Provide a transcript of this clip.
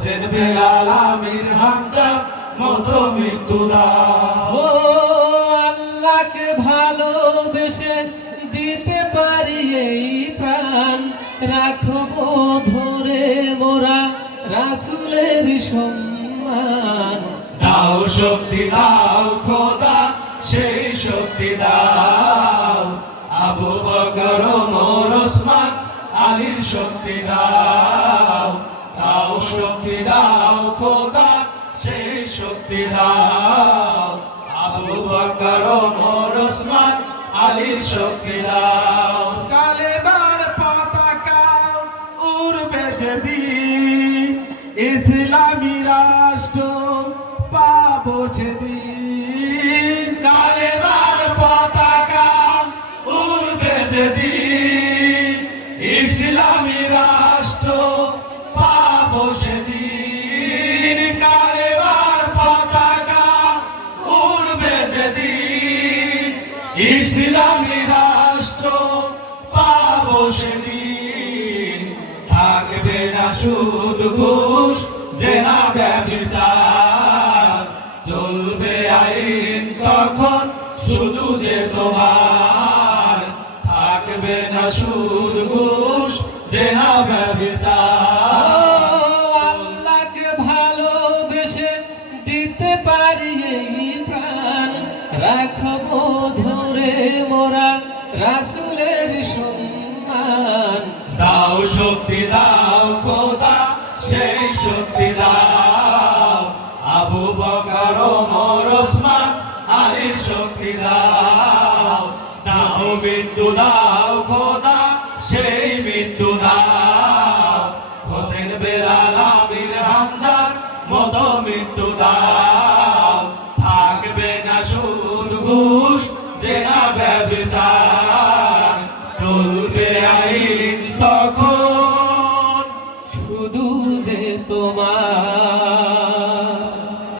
হোসেন বেলাল আমির হামজা মতো মৃত্যু দাও ও আল্লাহকে ভালোবেসে দিতে পারি এই প্রাণ। রাখব ধরে মোরা রাসুলের সম্মান। দাও শক্তি দাও খোদা সেই শক্তি দাও। আবু বকর ওমর ওসমান আলীর শক্তি দাও। দাও শক্তি, দাও খোদা, সেই শক্তি দাও। আবু বকর, ওমর, ওসমান, আলীর শক্তি দাও। কালেবার পতাকা উড়বে যেদিন ইসলামী রাষ্ট্র পাবো সেদিন। ইসলামী রাষ্ট্র পাবো সেদিন। থাকবে না সুদ, ঘুষ, জেনা, ব্যবচার। চলবে আইন তখন শুধু যে তোমার। থাকবে না সুদ, ঘুষ, জেনা, ব্যবচার। আল্লাহকে ভালোবেসে দিতে পারি প্রাণ। রাখব রাসুলের সম্মান। দাও শক্তি, দাও খোদা, সেই শক্তি দাও। আবু বকর ওমর, ওসমান, আলীর শক্তি দাও। দাও মৃত্যু, দাও খোদা, সেই মৃত্যু দাও। হোসেন বেলাল, আমির হামজার মতো মৃত্যু দাও।